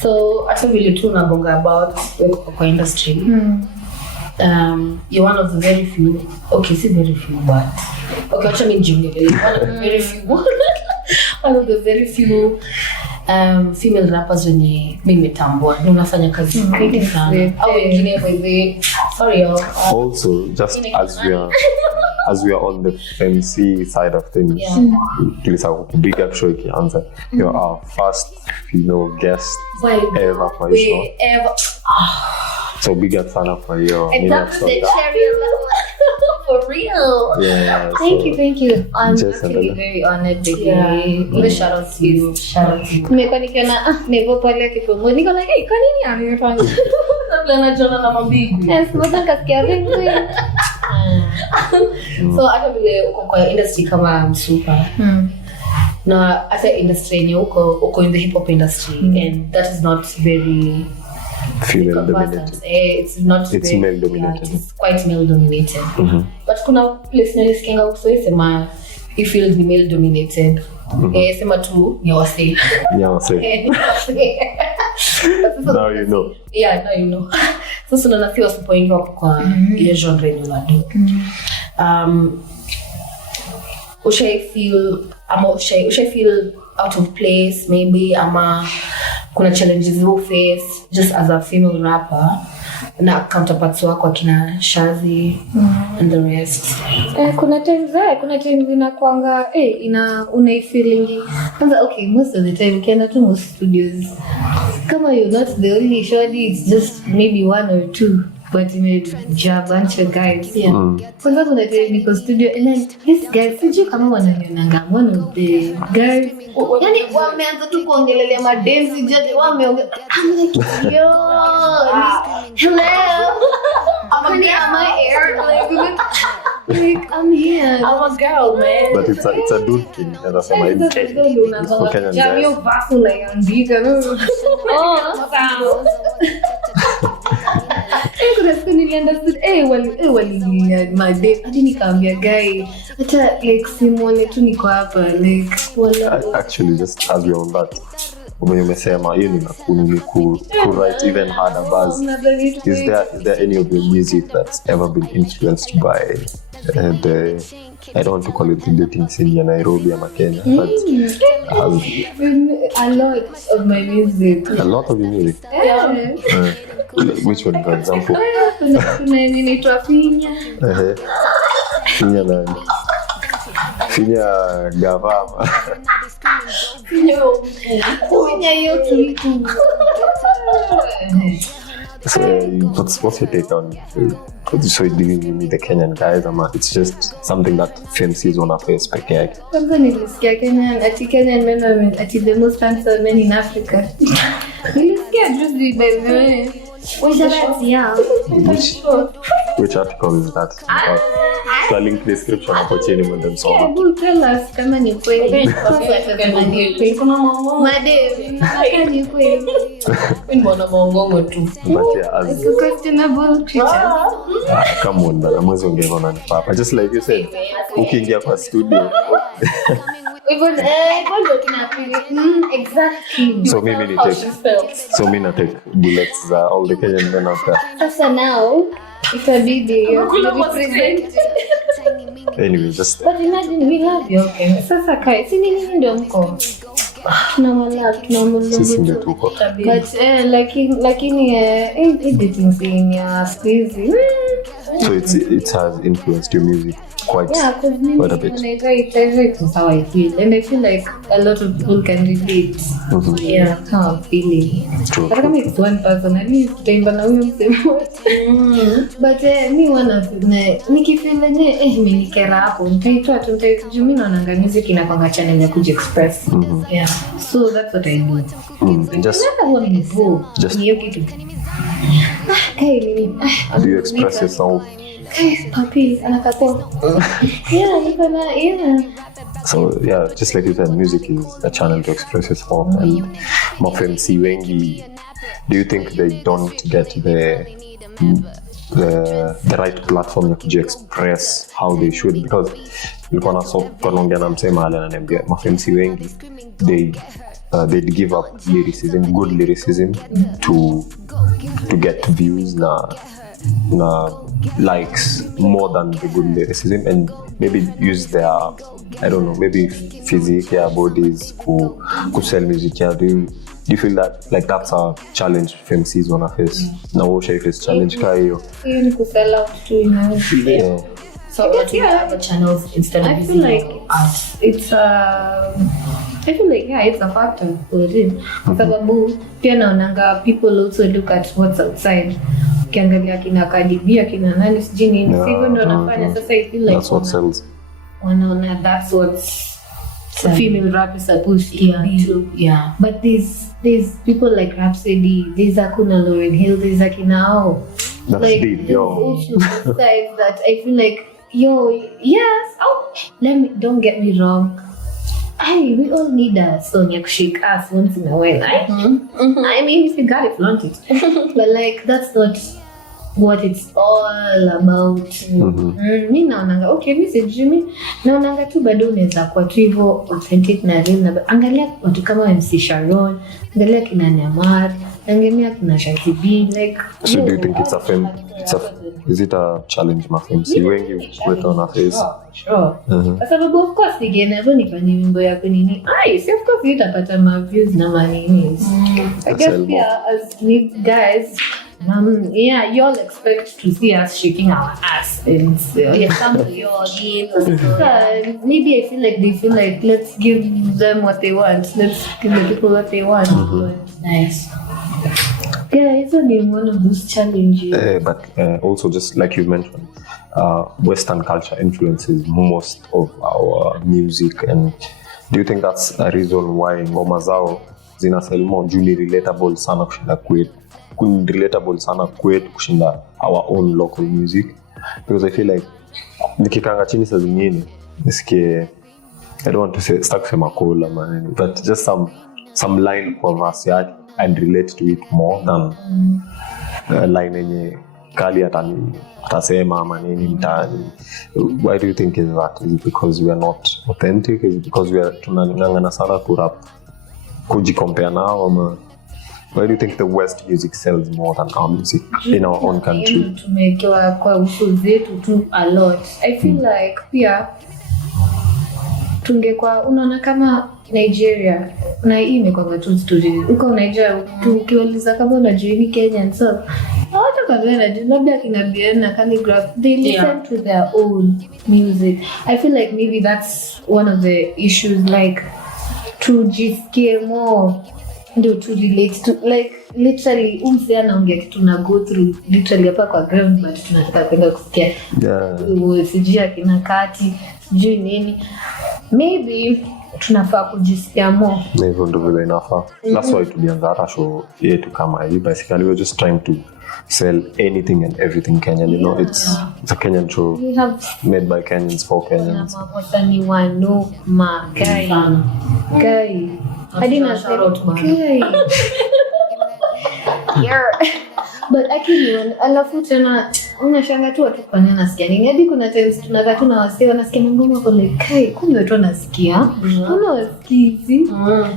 So I really too nabonga about the industry. You're one of the very few. Okay, see very few, but okay, actually mean junior. One of the very few. One of the very few female rappers wenye mimi tambua unafanya kazi nyingi sana. Au wengine wewe. Sorry y'all. Also, just as we are on the MC side of things, big up show ikianza. You're our first female guest ever for your show. So big up sana for your for real. Yeah. Thank you. I'm actually very honored to be. Shout out to you. Nimekuwa nikiona Neville pale kipomo. Niko like, hey, kwa nini amefanya? Labda jona na mabigu. Yes, mbona kasikia ringi. So hata vile uko kwa industry kama super. Na hata industry yenye uko in the hip hop industry and that is not very female dominated. It's not it's very, male dominated. It's quite male dominated. But kuna place nilisikia usema if you is male dominated. Sema tu ni wase. Now you know. Yeah, now you know. So na nafio point wako kwa ile genre yenye unado. Usha feel out of place maybe ama kuna challenges you face just as a female rapper na counterparts wako kina Shazi and the rest. Kuna times inakuanga una feeling kwanza okay most of the time ukienda tu most studios kama you're not the only shorty, it's just maybe one or two but a bunch of guys. Kwanza kuna time niko studio and then this guys sijui kama wananionanga one of the guys yani wameanza tu kuongelelea madensi jote wameongea I'm like yo hello am I here like I'm here I'm a girl man but it's a dude thing and that's my it's for Kenyan guys. Jamio vafu na yandika kuna siku nilienda wali made hadi nikaambia guy hata like simone tu niko hapa like actually just as we on that when you umesema hiyo ni nakuni cool write even harder buzz. Is there any of your music that's ever been influenced by the I don't want to call it the dating scene in Nairobi or Kenya, but a lot of my music. A lot of your music? Yeah. Which one, for example? Finya Gavama. So what's your take on so dealing with the Kenyan guys? It's just something that FMCs wanna face peke yake. Kwanza nilisikia Kenyan men are the most handsome men in Africa. Nilisikia juzi by the way. Which article is that? So I'll link the description hapo chini and so on. We'll tell us kama ni kweli. Kuna mongo. Madem, kama ni kweli. Mbona mongo tu. But yeah, as it's a questionable creature. Come on, but I'm also going on papa. Just like you said, ukiingia kwa studio. Even exactly. So mimi na take bullets za all the Kenyan men out there. Sasa now itabidi represent. Anyway, just but imagine we love you. Okay. Sasa kai si nini ndio mko. Sisi ndio tuko. But lakini editing thing ya squeezy. So it has influenced your music quite a bit. It's how I feel, and I feel like a lot of people can relate. Yeah, how I'm feeling. True. But kama it's one person, at least taimba na huyo msemo. But me nikifeel nikera hapo, nitaitoa tu mimi naona music inakwanga channel ya kujiexpress. Yeah. So that's what I do. Just niyo kitu. Do you express yourself? Papi, anakapo. Yeah. So yeah, just like you said, music is a channel to express yourself. And mafemsi wengi, do you think they don't get the right platform to express how they should? Because nilikuwa naongea na msema ale ananiambia mafemsi wengi they they'd give up lyricism, good lyricism, to get views na likes more than the good lyricism, and maybe use their, I don't know, maybe physique, their bodies to sell music. Do you feel that like that's a challenge FMCs wanna face? Now what shape is challenge kayo? You could sell out too, you know. Yeah. So what do you have other channels instead of I feel like it's I feel like it's a factor for it. Sababu pia naonanga people also look at what's outside. Ukiangalia kina Kadibia kina nani sijui nini, hivyo ndo nafanya sasa. I feel like that's what sells. Wanaona that's what female rap is supposed to be. Yeah. But there's people like Rhapsody, there's Akuna Lauryn Hill, there's Akinao. That's like, deep, yo. Also sides that I feel like, yes, don't get me wrong. We all need a song ya kushake us once in a while. I mean, if you got it, flaunt it. But like, that's not what it's all about. Mi naonanga, okay, mi sijui, naonanga tu bado unaweza kwa tu hivyo authentic na real na angalia watu kama MC Sharon, angalia kina Nyamar, angalia kina Shanti B, like. So do you think is it a challenge ma FMC wengi wetu wana face? Sure. Kwa sababu of course nikienda hapo nifanye wimbo yako nini, si of course utapata ma views na manini. I guess as guys, you all expect to see us shaking our ass and some of your maybe I feel like they feel like let's give them what they want, let's give the people what they want. Nice. Yeah, it's only one of those challenges. But also, just like you mentioned, Western culture influences most of our music. And do you think that's a reason why ngoma zao zina sell more? Juu ni relatable sana kushinda kwetu. Relatable sana kwetu kushinda our own local music. Because I feel like nikikanga chini saa zingine nisikie, I don't want to say stuck sema cola man, but just some line kwa verse yake and relate to it more than line yenye kali atasema manini mtaani. Why do you think is that? Is it because we are not authentic? Is it because we are tunangangana sana kurap kujicompare nao? Why do you think the West music sells more than our music in our own country? Tumekewa kwa uso zetu tu a lot. I feel like pia tungekuwa unaona kama Nigeria na hii imekuwa tu story. Uko Nigeria tukiuliza kama unajua ni Kenyans, so hata kama unajua labda kina Bien na Calligraph, they listen to their own music. I feel like maybe that's one of the issues, like tujisikie more ndo to relate to, like literally umse anaongea kitu na go through literally hapa kwa ground, but tunataka kwenda kusikia sijui akina kati sijui nini. Maybe tunafaa kujisikia more. Hivyo ndo vile inafaa. That's why tulianza show yetu kama hii. Basically we're just trying to sell anything and everything Kenyan. You know, it's a Kenyan show made by Kenyans for Kenyans. Ni wano guy. I didn't shout out guy. But actually alafu tena unashanga tu watu kwa nini nasikia nini, hadi kuna times tunataka tuna wasee wanasikia ngoma kwa like kai kumbe watu wanasikia wasikizi.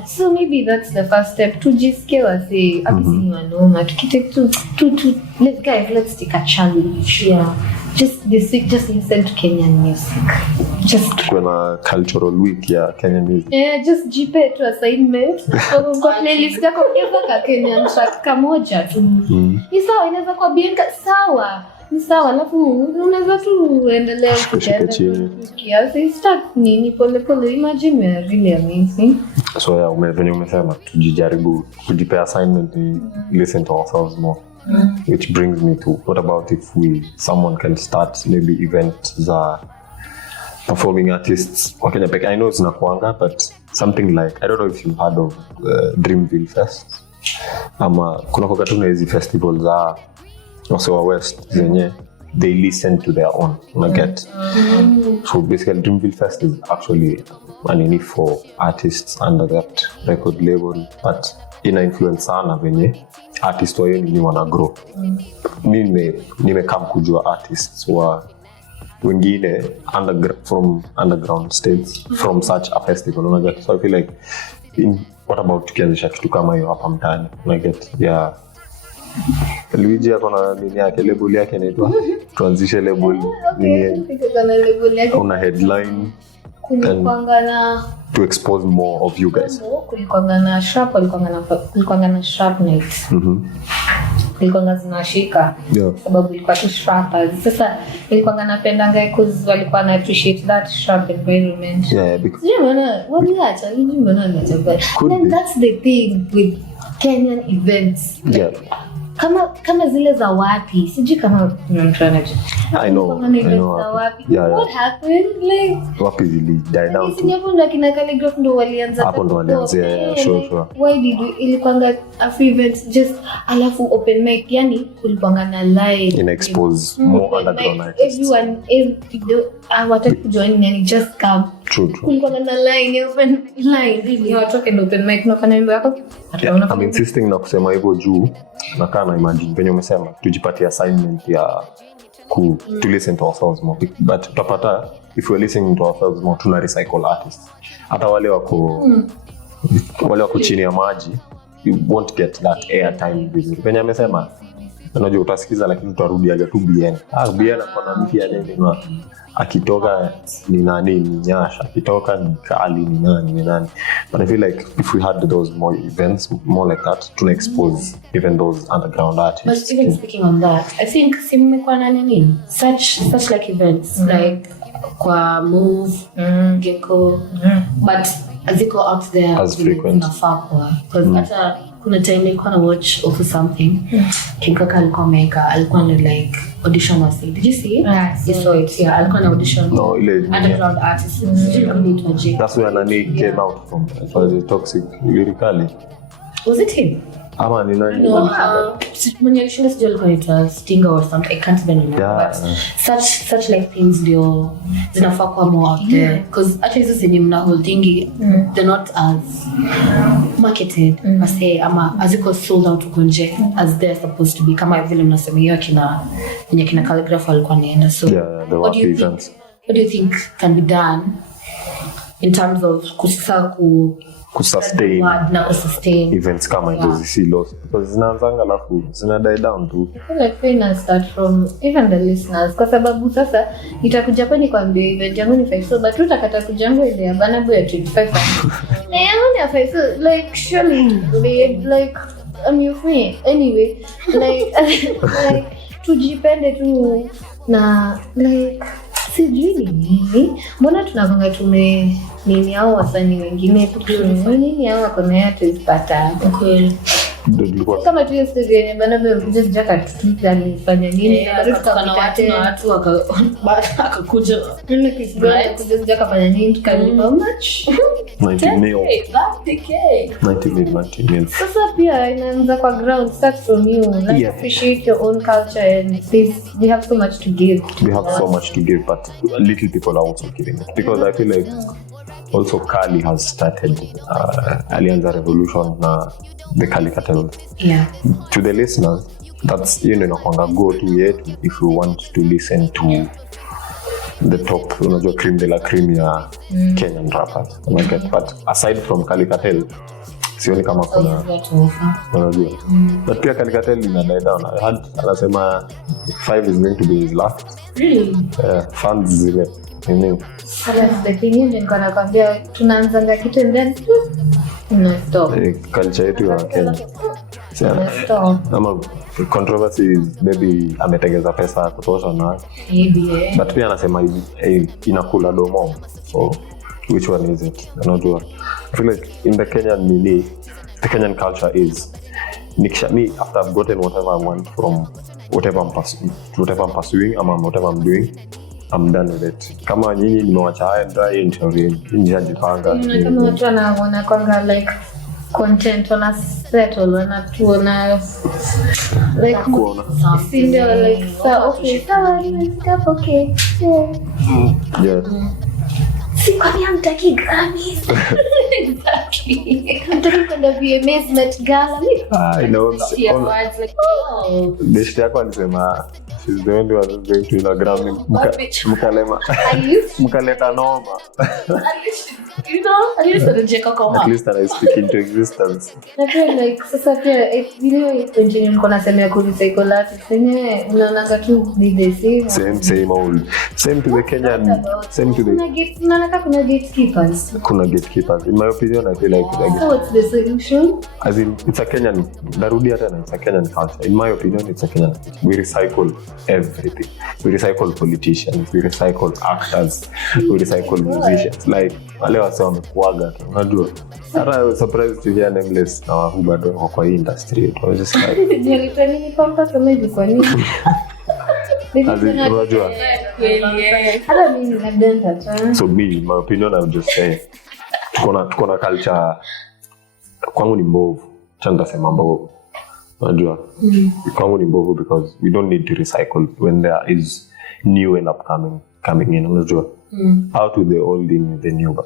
So maybe that's the first step, tujisikie wasee akisini wanoma tukite tu let's take a challenge. Just this week, just listen to Kenyan music. Just when a cultural week Kenyan music. Just jipe to assignment. Kwa playlist yako kwa Kenyan track kamoja tu. Ni sawa, inaweza kwa bienka sawa. Ni sawa, alafu unaweza tu endelea kiasi start nini pole pole. Imagine we are really amazing. So venye umesema tujijaribu kujipe assignment to listen to ourselves more. Which brings me to, what about if someone can start maybe events za performing artists wa Kenya peke? I know it's nakuanga, but something like, I don't know if you've heard of Vile Fest. Kuna kwa katuna hizi festivals za wase wa West zenye they listen to their own. Get. So basically Vile Fest is actually an initiative for artists under that record label, but ina influence sana venye artists wa yenu ni wana grow. Nimekam kujua artists wa wengine from underground states from such a festival. So I feel like what about tukianzisha kitu kama hiyo hapa mtaani? Get yeah. Luigi ako na nini yake, label yake inaitwa tuanzishe label nini? Kuna label yake. Kuna headline. Kulikuwa to expose more of you guys. Kulikuwa na sharp, kulikuwa na sharpnet. Kulikuwa zinashika. Yeah. Sababu ilikuwa tu sharpers. Sasa ilikuwa napendanga because walikuwa na appreciate that sharp environment. Yeah, because then that's the thing with Kenyan events. Yeah. Kama zile za wapi, sijui kama mnaonaje. I know. Yeah. What happened? Like wapi zili die down. Hapo ndo kina calligraph ndo walianza. Hapo ndo walianzia sure. Why did ilikuanga a few events just alafu open mic, yani kulikuanga na live in expose more underground artists. Everyone wanted to join and just come. True. Kulikuanga na line, open line really. Watu wake open mic na fanya mambo yako. I'm insisting na kusema hivyo juu na kana imagine penye umesema tujipatie assignment ya to listen to ourselves more, but tutapata if we're listening to ourselves more tuna recycle artists. Hata wale wako chini ya maji, you won't get that airtime vizuri. Penye amesema unajua utasikiza lakini utarudi aje tu bien. Bien akona mpya nini na akitoka ni nani ni Nyasha, akitoka ni Kali ni nani. But I feel like if we had those more events more like that to expose even those underground artists. But even speaking on that, I think simekuwa na nini such like events like kwa Move, Gecko, but aziko out there as frequent because hata kuna time nilikuwa na watch also something Kikaka alikuwa na like audition was did you see it? You saw it. Yeah, alikuwa na audition underground artists. That's where Nani came out from. It was a toxic lyrically. Was it him? Ama ni nani? No, mwenye alishinda sijui alikuwa anaitwa Stinger or something. I can't even remember. Yeah. But such like things ndio zinafaa kuwa more out there because actually hizo zenye mna holdingi they're not as marketed per se ama aziko sold out huko nje as they're supposed to be, kama vile mnasema hiyo kina calligraph alikuwa anaenda. So what do you think can be done in terms of kusustain na sustain events kama hizo zisi lost because zinaanzanga alafu zina die down tu. Like we start from even the listeners kwa sababu sasa itakuja pani kwambia event yangu ni 5 so but tutakata kujango ile ya bana boy 25. Na yangu ni 5 so like surely like with me anyway like tujipende tu na like sijui nini mbona tunagonga nini hao wasanii wengine nini hao wako na ya tuzipata kweli kama tu yesterday yenye bana just jaka tulifanya nini tukana watu akakuja nini kisibaya kuja jaka fanya nini tukalipa much 90 mil. Sasa pia inaanza kwa ground, start from you, like appreciate your own culture and please, we have so much to give. We have so much to give, but little people are also giving it because I feel like also Kali has started Alianza Revolution na the Kali Cartel. Yeah. To the listeners, that's nakwanga go to yetu if you want to listen to the top, unajua cream de la cream ya Kenyan rappers. But aside from Kali Cartel, sioni kama kuna unajua. But pia Kali Cartel ina die down. I had anasema 5 is going to be his last. Really? Fans zile. That's the thing, ndio nakwambia tunaanzanga kitu and then stop. Culture yetu ya Kenya. Ama controversy is maybe ametengeza pesa kutosha na but pia anasema inakula domo. So which one is it? Unajua, I feel like in the Kenyan the Kenyan culture is me after I've gotten whatever I want from whatever I'm pursuing ama whatever I'm doing, I'm done with it. Kama nyinyi nimewacha haya ndio nitauri nijajipanga. Kama watu wanaona kwanga like content wana settle wanatuona like sindio like so okay sawa nimefika okay yeah. si kwani hamtaki Grammys. Exactly. Hamtaki kwenda VMAs Met Gala. I know. She awards like, oh. Beshte yako alisema she's the only one who's going to win a Grammy. Mkalema. Mkaleta noma. You know, at least anajeka kama. At least I speak into existence. Na pia like sasa pia ile engineer mko nasema ku recycle artists yenyewe unaanza tu the Same old. Same to the Kenyan. Same to the. Kuna gatekeepers. Kuna gatekeepers. In my opinion, I feel like So what's the solution? as in it's a Kenyan. Narudia tena, it's a Kenyan culture. In my opinion, it's a Kenyan culture. We recycle everything. We recycle politicians. We recycle actors. We recycle musicians. Like wale wase wamekuaga tu. Unajua. Hata surprise to hear nameless na who bado wako kwa industry. It was just like. Nilitani ni pampa kama hivi kwa nini? Unajua. Hata mimi labda nitata. So me, in my opinion, I would just say tuko na culture kwangu ni mbovu. Chanda sema mbovu. Unajua. Kwangu ni mbovu because we don't need to recycle when there is new and upcoming coming in. Unajua. Out with the old in with the new, but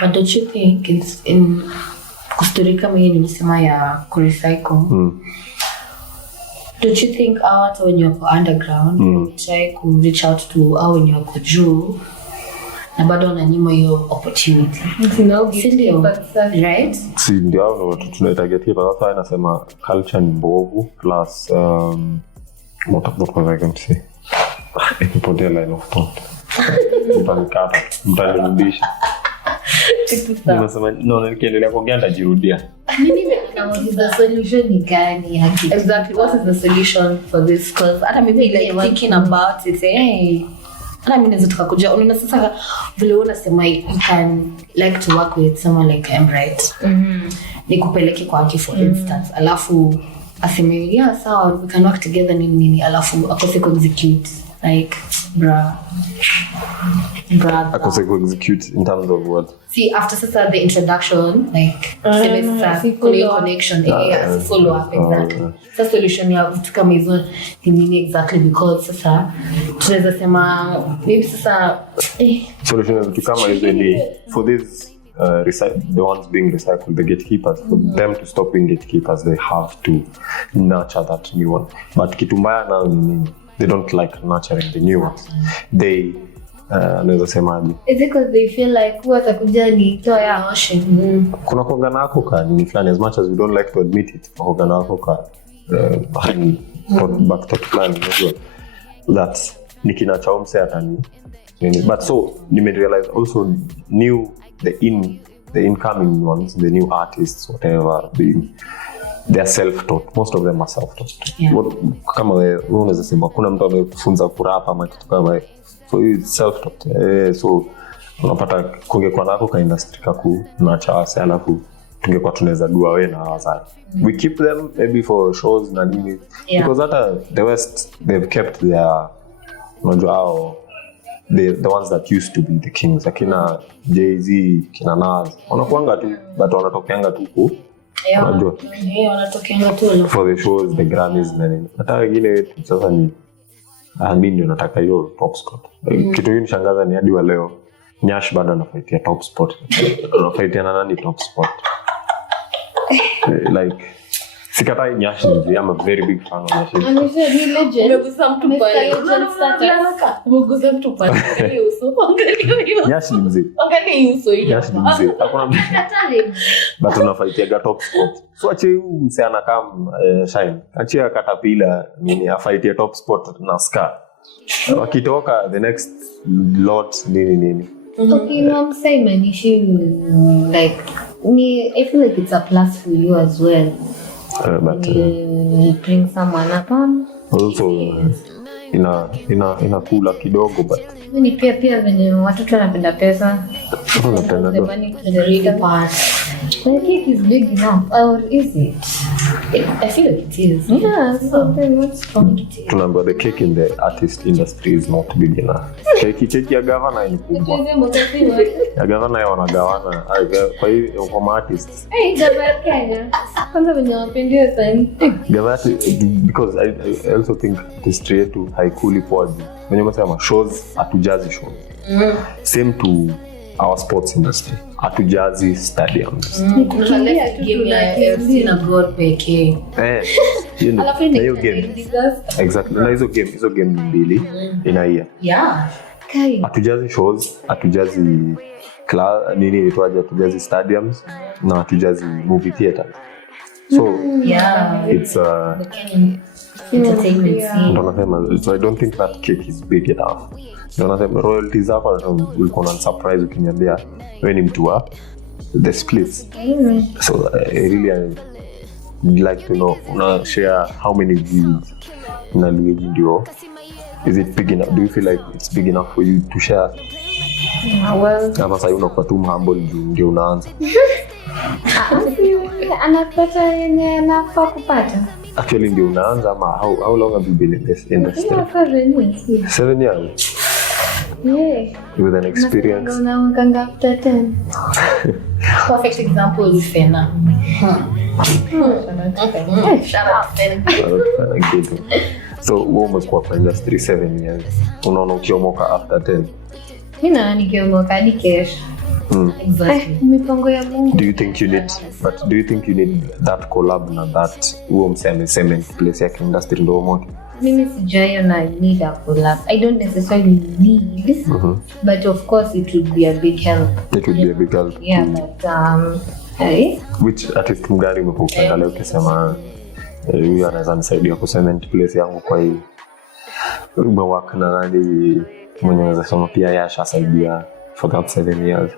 But don't you think it's in kustori kama hii nimesema ya kurecycle? Don't you think watu wenye wako underground try to reach out to au wenye wako juu na bado wananyima hiyo opportunity? Right? si ndio hao watu tunaita gatekeeper. Sasa anasema culture ni mbovu plus what was I going to say? Ipotea line of thought. Mtanirudisha. Nimesema no, nikiendelea kuongea nitajirudia. The solution ni gani? Exactly. What is the solution for this? Because hata maybe like thinking about it, hey, hata mimi naweza tukakuja. Unaona sasa vile unasema you can like to work with someone like I'm right. Nikupeleke kwake for instance. Alafu aseme yeah sawa we can work together nini alafu akose ku execute like brother. Akose ku execute in terms of what? See after sasa the introduction like connection follow up exactly. Sasa solution ya vitu kama hizo ni nini exactly because sasa tunaweza sema maybe sasa solution ya vitu kama hizo ni for this the ones being recycled, the gatekeepers, for them to stop being gatekeepers, they have to nurture that new one. But kitu mbaya nao ni they don't like nurturing the new ones. They naweza semaje? Is it because they feel like who atakuja ni toya ocean? Kuna kuongana hapo ka ni fulani, as much as we don't like to admit it, kuongana hapo ka back to plan that nikinacha umse atani. But so you may realize also the incoming ones, the new artists, whatever, they're self-taught. Most of them are self-taught. Yeah. Kama wewe unaweza sema kuna mtu amefunza kurapa ama kitu kama hiyo. So it's self-taught. So unapata kungekuwa nako ka industry kaku na chawase alafu tungekuwa tunaweza dua wewe na wazazi. We keep them maybe for shows na nini. Because hata the West they've kept their unajua the ones that used to be the kings, akina Jay-Z, kina Nas, wanakuanga tu but wanatokeanga tu ku unajua wanatokeanga tu for the shows, the Grammys na nini. Hata wengine sasa ni mimi ndio nataka hiyo top spot. Kitu hii nishangaza ni hadi wa leo Nyash bado anafaitia top spot. Anafaitia na nani top spot? Like sikatai Nyash ni I'm a very big fan of Nyash. I'm a legend. Umeguza mtu pale. Umeguza mtu pale. Angalia uso. Angalia. Nyash ni mzee. Angalia uso hiyo. Nyash ni mzee. Hakuna mtu. But unafaitia top spot. So ache mse anakaa shine. Achia Katapila nini afaitie top spot na Ska. Wakitoka the next lot nini. Okay, no, I'm saying man, like I feel like it's a plus for you as well. But bring someone up on. Also ina kula kidogo but Ni pia venye watoto wanapenda pesa. wanapenda The money to the real part. The cake is big enough, or is it? I feel like it is. Yeah, so then what's wrong with it? tunaambiwa the cake in the artist industry is not big enough. Cheki ya gavana ni kubwa. Ya gavana ya wanagawana. Kwa hiyo kwa artists. Hey, Jabbar Kenya. Kwanza venye wapendio sana. Gavana because I also think industry yetu haikuli poa. Wenye wanasema shows atujazi shows. Same to our sports industry. Hatujazi stadiums. Unaleta game ya FC na God pekee. You know, Alafu ni hiyo game. Exactly. Na hizo game mbili in a year. Yeah. Kai. Hatujazi shows, hatujazi nini itwaje, hatujazi stadiums na hatujazi movie theater. So Yeah. it's The Kenyan entertainment scene. so I don't think that cake is big enough. Royalties hapa ulikuwa na surprise ukiniambia wewe ni mtu wa the splits. So I really like to know, una share how many views na Luigi ndio. Is it big enough? Do you feel like it's big enough for you to share? Well, Kama sasa unakuwa tu humble ndio unaanza. anapata yenye anafaa kupata. Actually ndio unaanza ama how long have you been in this industry? 7 years. Yeah. With an experience. Unawekanga after 10. Perfect example is Fena. Shout out Fena. So wewe umekuwa kwa industry 7 years. Unaona ukiomoka after 10. Mimi na nikiomoka hadi kesho. Exactly. Mipango ya Mungu. Do you think you need that collab na that huo mseme place ya industry ndio moto? Mimi sijaiona need a collab. I don't necessarily need, but of course it would be a big help. It would be a big help. Yeah, but which artist mgani umekuangalia ukisema huyu anaweza nisaidia ku cement place yangu kwa hii? Umewaka na nani mwenye anaweza sema pia yasha saidia for that 7 years?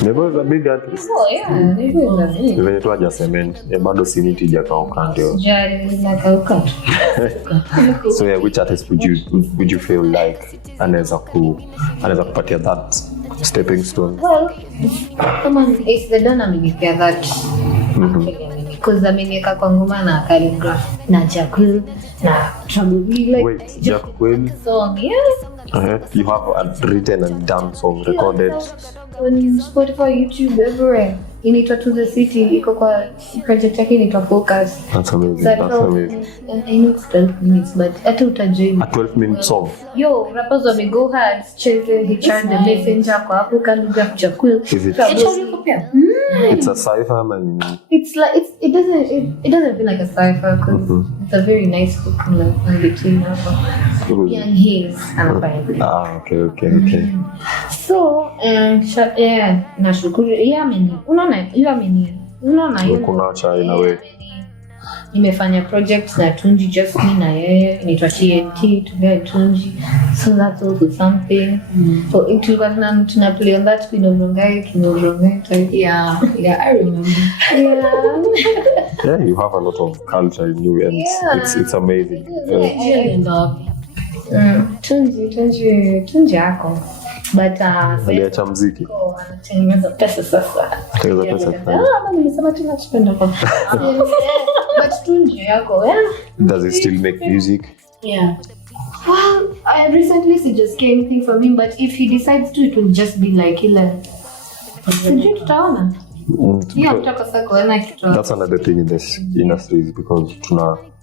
Neville is a big artist. oh yeah, Neville is a big. Even tu aja cement, bado siniti jakauka ndio. Jari nakauka. So yeah, which artist would you feel like anaweza kupatia that stepping stone? Well, come on, it's the Don amenipea that. Because ameniweka kwa ngoma na calligraph na Jackal na Trouble like. Wait, Jackal Song, yeah. You have written and done song recorded On Spotify, YouTube, everywhere. Inaitwa To The City, iko kwa project yake inaitwa Focus. That's amazing. So That's amazing. I know it's 12 minutes, but hata utajoin. A 12-minute song. Yo, rappers wame go hard, cheze, HR, The Messenger, kwa hapo calligraph, Jackal. Is it? It's a cipher, man. It's like it doesn't feel like a cipher because it's a very nice hook on the tune hapo. Young Haze anafanya. Okay. So, nashukuru. Unaona Kuna cha in a way. nimefanya project na Tunji, just me na yeye, inaitwa TNT, Tulia Tunji. So that's also something. So tulikuwa tuna play on that Queen of Rongai. Yeah, I remember. Yeah, you have a lot of culture in you, and it's amazing. Tunji yako. But aliacha muziki. anatengeneza pesa sasa. Nimesema tunachopenda kwa. But Tunji yako, Does he still make music? Yeah. Well, I recently just came thing from him, but if he decides to, it will just be like Eli. Sijui tutaona. Yeah, mtaka sasa kuona kitu. That's another thing in this industry is because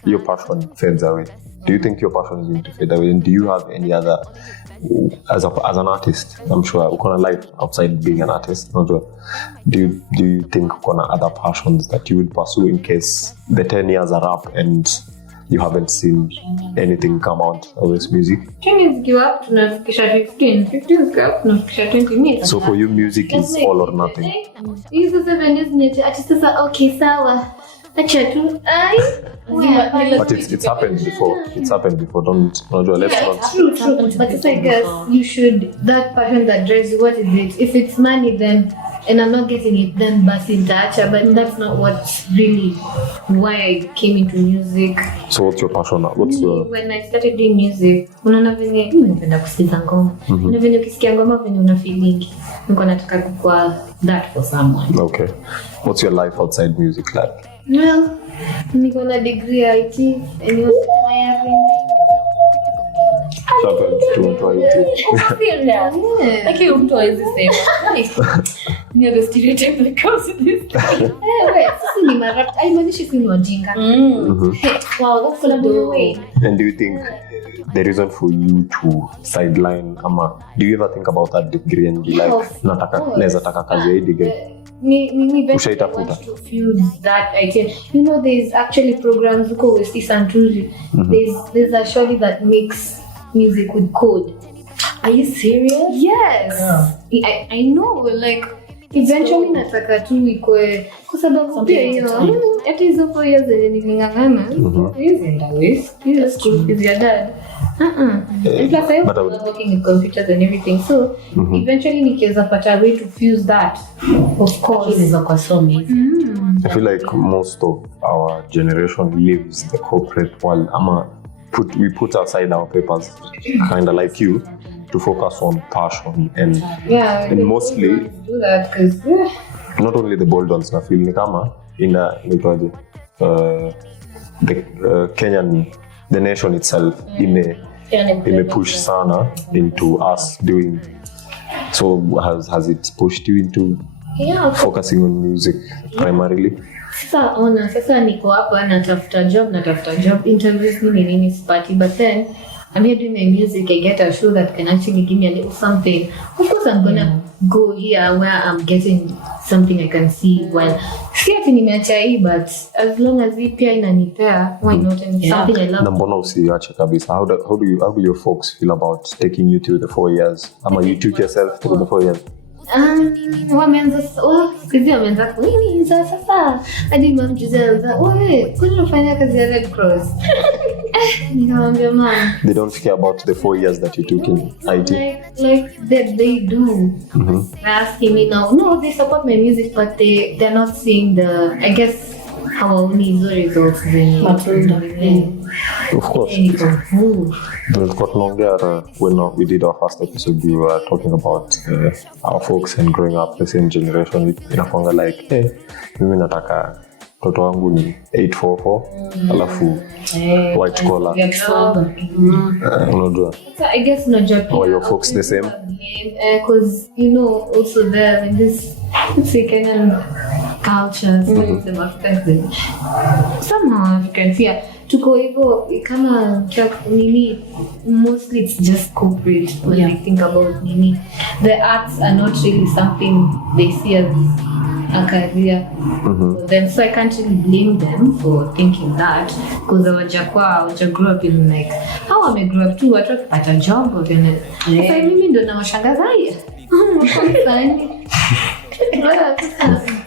your passion fades away. Do you think your passion is going to fade away? And do you have any other, as an artist, I'm sure, uko na life outside being an artist, not sure. Do you think uko na other passions that you would pursue in case the 10 years are up and you haven't seen anything come out of this music? 10 years give up, tunafikisha 15 give up, tunafikisha 20 minutes. So for you, music is all or nothing. Hizo 7 years ni ati sasa okay sawa. Acha tu. But it's happened before. It's happened before. Let's not. True. But I guess you should, that passion that drives you, what is it? If it's money, then, and I'm not getting it, then basi nitaacha. But that's not what's really why I came into music. So what's your passion now? When I started doing music, unaona venye mimi napenda kusikiza ngoma. Na venye ukisikia ngoma venye una feeling. Niko nataka kukua that for someone. Okay. What's your life outside music like? Well, niko na degree ya IT and you Like you mtu hawezi sema. Ni the stereotype that comes with this. sisi ni marap. Haimaanishi sisi ni wajinga. Wow, that's a good way. And do you think the reason for you to sideline ama do you ever think about that degree and be like naweza taka kazi ya degree? Ushaitafuta want to fuse that idea. You know, there's actually programs uko West Santuri. There's a show that makes music with code. Are you serious? Yes. Yeah. I know, like eventually nataka tu ikwe kwa sababu pia hiyo hata hizo 4 years nilingangana using the waste hiyo school is your dad and plus I was working in computers and everything, so eventually nikiweza pata way to fuse that, of course is kwa so amazing. I feel like most of our generation lives the corporate world we put aside our papers kind of like you to focus on passion and mostly do that because not only the bold ones. I feel ni kama in the Kenyan, the nation itself push sana into us doing. So has it pushed you into focusing on music primarily? Sasa niko hapa natafuta job interviews nini sipati, but then I'm here doing my music. I get a show that can actually give me a little something. Of course, I'm gonna go here where I'm getting something I can see. Well, but as long as we pay inanipea, why not? And something I love. Na mbona usiache kabisa? How do your folks feel about taking you through the 4 years? You took yourself through the 4 years? Wameanza nini sasa hadi mamjuza wewe kwani unafanya kazi ya Red Cross? Nikamwambia man, they don't care about the 4 years that you took in IT. Like they do. They're asking me now, no, they support my music, but they're not seeing the, I guess, how only the results of course. When we did our first episode, we were talking about our folks and growing up the same generation. Inakuanga like, hey, mimi nataka mtoto wangu ni 844 alafu white collar. Unajua? So I guess or your folks the same? Because you know also there in this Kenyan culture, somehow you can see tuko hivyo kama nini, mostly it's just corporate when they think about nini. The arts are not really something they see as a career. So I can't really blame them for thinking that, because waja grow up in like how I grew up too, watu wakipata job wakene sasa mimi ndo na washangaza haya